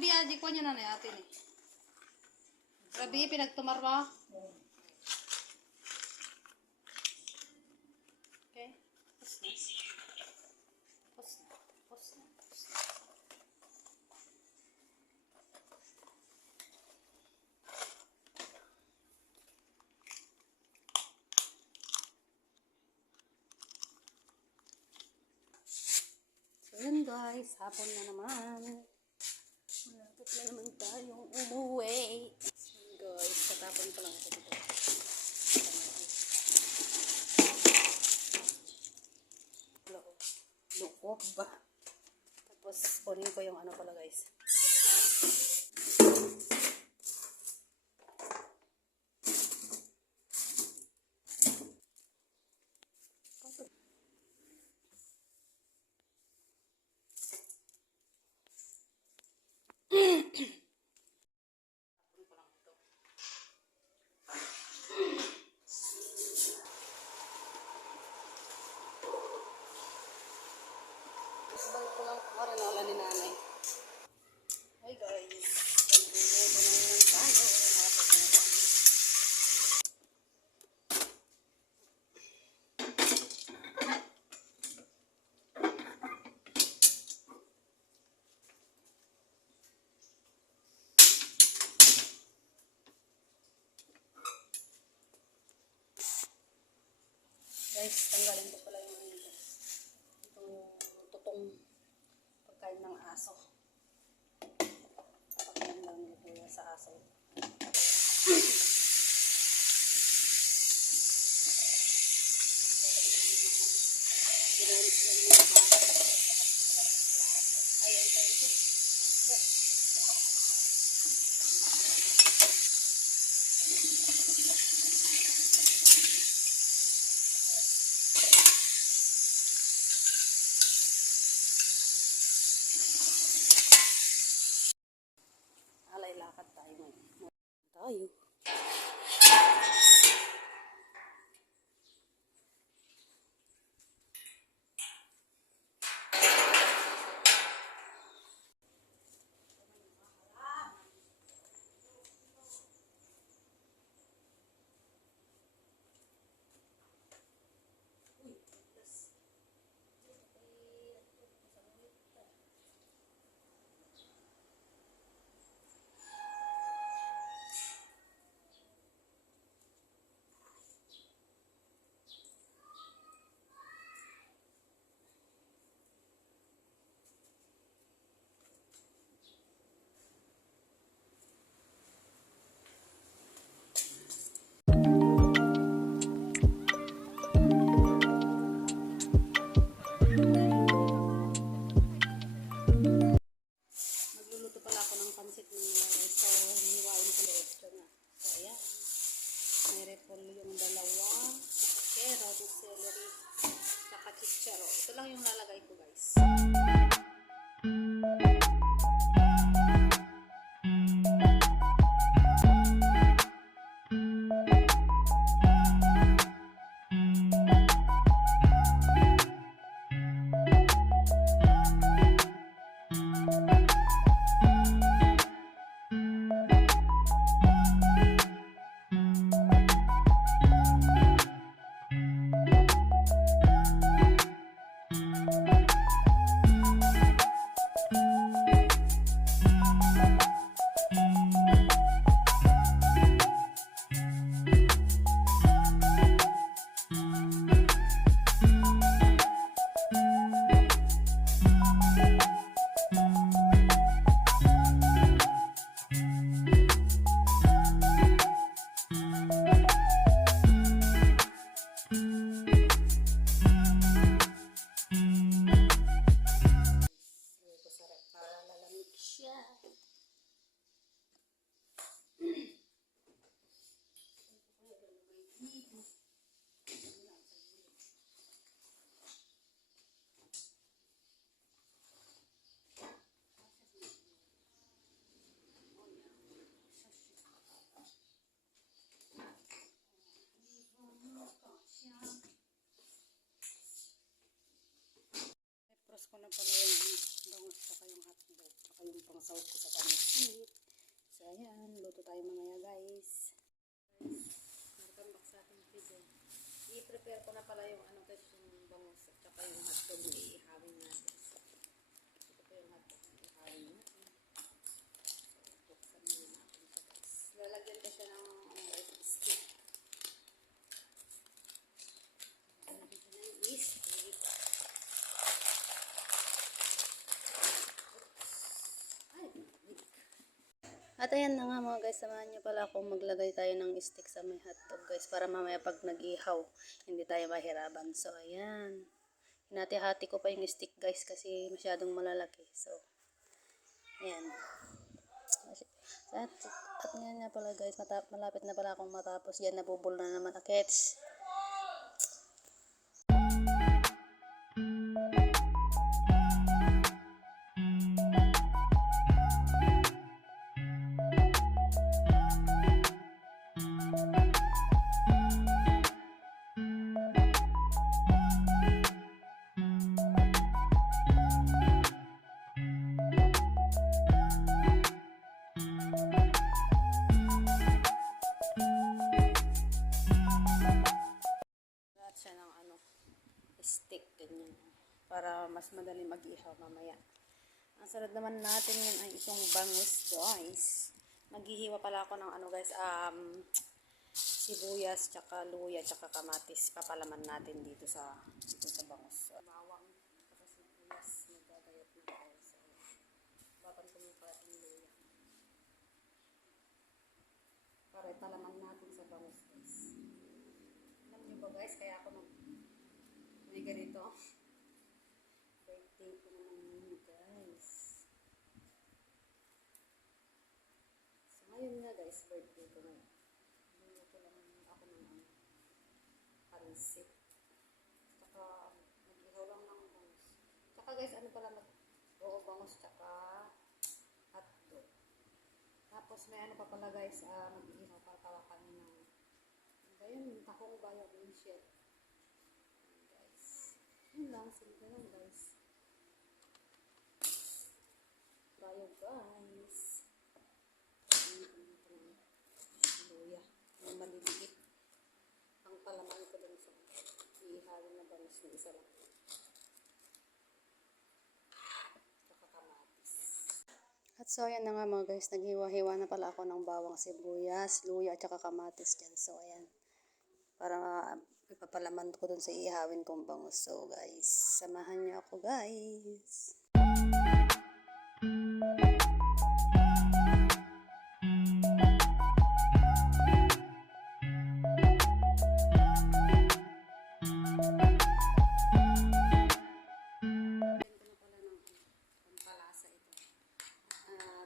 Rabi, di ko nyo na natin eh. Rabi, pinagtumar ba? Okay. Pus na. So yun guys, hapon na naman. Malapit na naman tayong umuwi. Guys, tatapon ko lang ito dito. Loob ba? Tapos, kunin ko yung ano pala guys. Balik ko lang karanalan ni nanay. Hi guys. Nagluto na naman tayo. Guys, tanggalin ko pala yung itong tutong pagkain ng aso. Pagkain lang nito sa aso. Alay, lakad tayo ngayon. Tayo. Yung dalawang carrot, celery, saka chicharo. Ito lang yung lalagay ko guys. Ko na pala yung bangus saka yung hotdog saka yung pangsahog ko sa kanila. ayan, luto tayo mamaya guys. Welcome back sa ating video. I-prepare ko na pala yung ano guys, yung bangus at saka yung hotdog na iihawin natin. Ito po yung hotdog na iihawin natin. So, buksan muna natin siya guys. Lalagyan ko siya ng rice stick. Lalagyan ko ng stick. At ayan na nga mga guys, samahan nyo pala akong maglagay tayo ng stick sa may hotdog guys, para mamaya pag nag-ihaw, hindi tayo mahirapan. So ayan, hinati-hati ko pa yung stick guys kasi masyadong malalaki. So ayan. At ngayon na pala guys, malapit na pala akong matapos. Yan, nabubul na naman akets. Siya ng ano, stick ganyan para mas madali mag-ihaw mamaya. Ang sarap naman natin yun ay itong bangus guys. Maghihiwa pala ako ng ano guys, sibuyas, tsaka luya, tsaka kamatis. Papalaman natin dito sa bangus. Bawang, tsaka sibuyas, magagayat na tayo. So, baban ko muna pala yung luya. Para ipalaman natin sa bangus guys. Alam niyo ba guys, kaya ako may ganito. Birthday ko naman yun guys. So ngayon nga guys, birthday ko na. Luto lang ako ng pansit. Tsaka mag-ihaw lang ng bangus. Tsaka guys, ano pala bangus tsaka hotdog. Tapos may ano pa pala guys, mag-ihaw pa pala kami ng ayun, tahong ba yung windshield. Guys. Yun lang, simple lang guys. Tayo guys. Luya. Yung maliliit. Ang palaman ko dun sa ihawin na bangus na isa lang. Tsaka kamatis. At so, ayan na nga mga guys. Naghiwa-hiwa na pala ako ng bawang sibuyas, luya, at saka kamatis dyan. So, ayan. Para ipapalaman ko dun sa ihawin kong bangus. So guys, samahan niyo ako guys.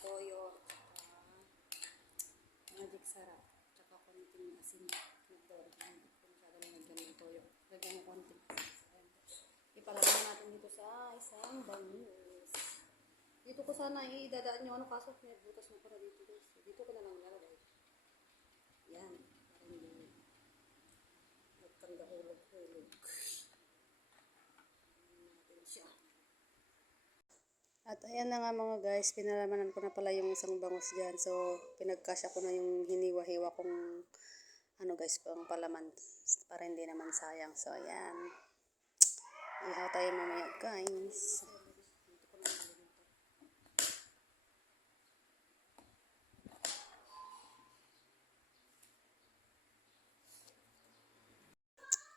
Toyo, magic sarap, tsaka konting asin. Lagyan mo konting. Ipalaman natin dito sa isang bangus. Dito ko sana idadaan yung ano, kaso may butas na pala dito guys. Dito ko na lang ilalagay. Yan. Para hindi nagkandahulog-hulog. Natin siya. At ayan na nga mga guys, pinalamanan ko na pala yung isang bangus dyan. So, pinagkasya ko na yung hiniwa-hiwa kong ano guys, pang palaman para hindi naman sayang. So ayan, ihaw tayo mamaya guys.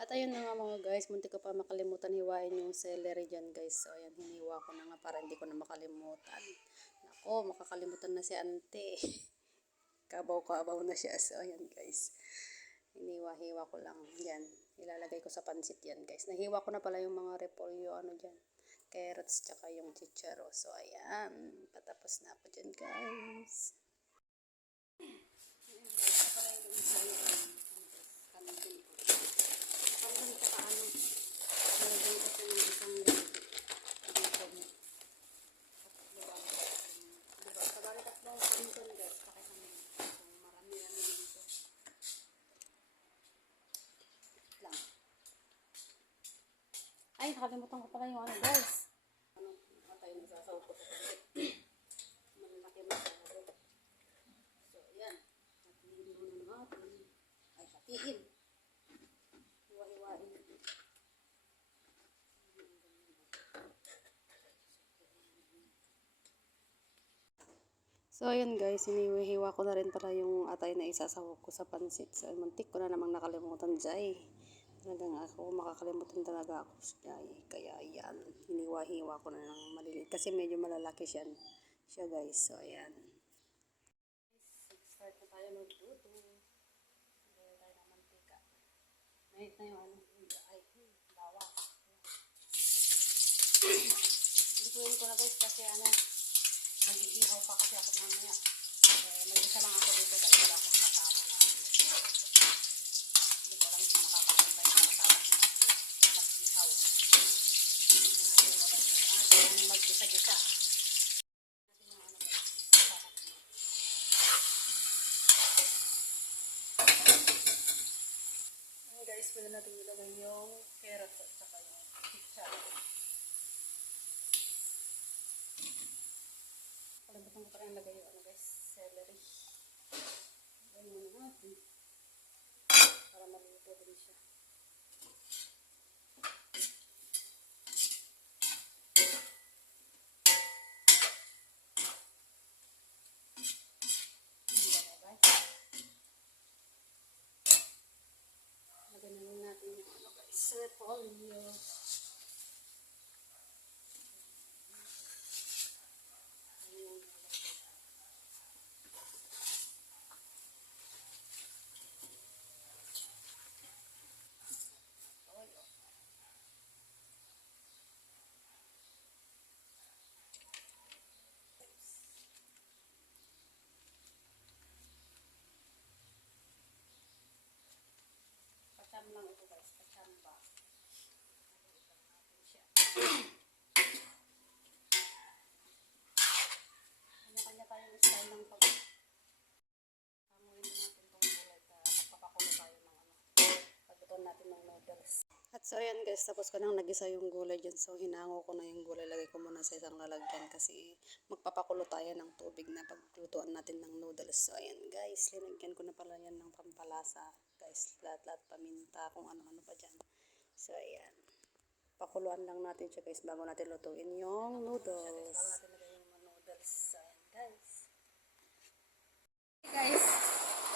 At ayun na nga mga guys, munti ko pa makalimutan hiwain yung celery dyan guys. So ayan, hiniwa ko na nga para hindi ko na makalimutan. Nako, makakalimutan na si ante. Kabaw-kabaw na siya. So ayan guys, hiniwa-hiwa ko lang yan. Ilalagay ko sa pansit yan guys. Nahiwa ko na pala yung mga repolyo ano dyan, carrots tsaka yung chicharo. So ayan, patapos na ako dyan guys. Ayan guys, ito pala yung kantin. Kantin tsaka ano, nalagay ko sa isang dito mo. Diba? Sabali tatlong kantin guys, tsaka isang marami-rami dito. Lang. Ay, nakalimutan ko pala yung ano guys. Ano, tayo nasasaw ko sa kasi. Malaki masyado. Hatiin. Hiwa-hiwain. So, ayun guys, hinihiwa ko na rin pala yung atay na isasawag ko sa pansit. So, muntik ko na namang nakalimutan dyan. Talagang ako, makakalimutan talaga ako dyan. Kaya, yan, hiniwa-hiwa ko na ng maliliit. Kasi medyo malalaki siya guys. So, ayan. Start na tayo magluto. Lagyan tayo ng mantika. Mahit na yung ay, bawang. Lutuin ko na guys kasi mag-iihaw pa kasi ako mamaya. Mag-isa lang ako dito guys. Wala akong kasama na. Hindi ko alam kung makakasantay na kasama na mag-ihaw. Kaya mag-gisa-gisa. Guys, pwede natin ilagay yung carrots at saka yung pizza. Kalimutan ko pa rin lagay yung guys, celery. Lagay muna natin para maluto din siya. Lagyan natin yung guys, repolyo. Pacham lang ito guys, pachamba. Kanya-kanya tayong style ng pag-amuin natin itong gulay. Pagpapakulo tayo ng paglutuan natin ng noodles. At so ayan guys, tapos ko nang nagisa yung gulay dyan. So hinango ko na yung gulay, lagay ko muna sa isang lalagyan kasi magpapakulo tayo ng tubig na paglutuan natin ng noodles. So ayan guys, linagyan ko na pala yan ng pampalasa. Guys, lahat-lahat paminta, kung ano-ano pa dyan. So ayan, pakuluan lang natin siya guys bago natin lutuin yung noodles. Bago natin lagay yung noodles. So ayan guys. Hey guys,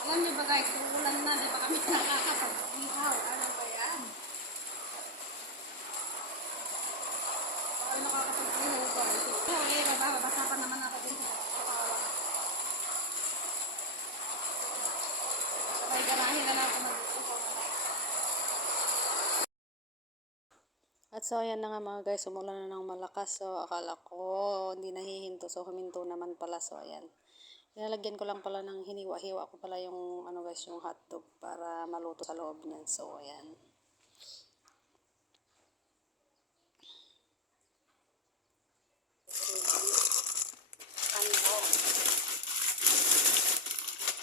alam nyo ba guys, kung ulan na, di ba kami nakakapag-ihaw? Ano ba yan? Ay, nakakapag-ihaw guys. Babasa pa naman ako din sa kawan. Sabay ganahin na lang ako mag-ihaw na lang. At so ayan na nga mga guys, umulan na ng malakas. So akala ko hindi nahihinto. So huminto naman pala. So ayan. Nilalagyan ko lang pala ng hiniwa-hiwa ko pala yung guys, yung hotdog para maluto sa loob niyan. So ayan.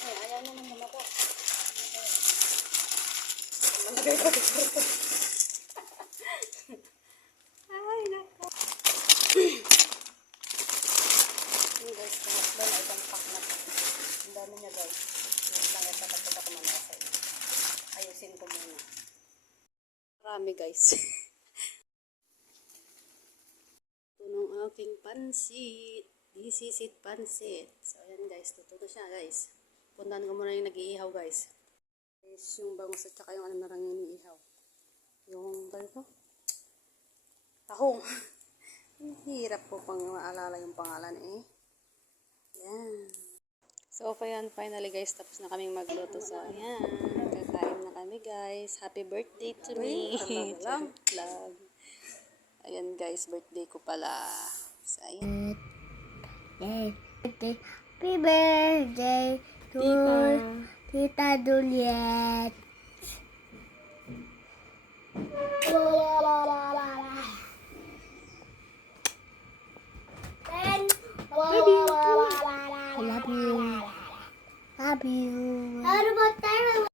Ay, ayaw naman lumabas. Malagay ko dito. Ay, nako. Yung guys, kahit ba na isang pack na. Ang dami niya guys. Yung lang ito kapag ako manasay. Ayusin ko muna. Marami guys. Ito ng aking pansit. This is it pansit. So ayan guys, tuto na siya guys. Puntahan ko muna yung nag-iihaw guys. Guys, yung bangus at saka yung na lang yung iniihaw. Yung ba ito? Tahong. Hirap po pang maalala yung pangalan eh. Yan. So, finally guys, tapos na kaming magluto. So, ayan. Kakain na kami guys. Happy birthday to me. Vlog. Ayan guys, birthday ko pala. So, ayan. Happy birthday to Tita Juliet. I love you. Love you. How about that?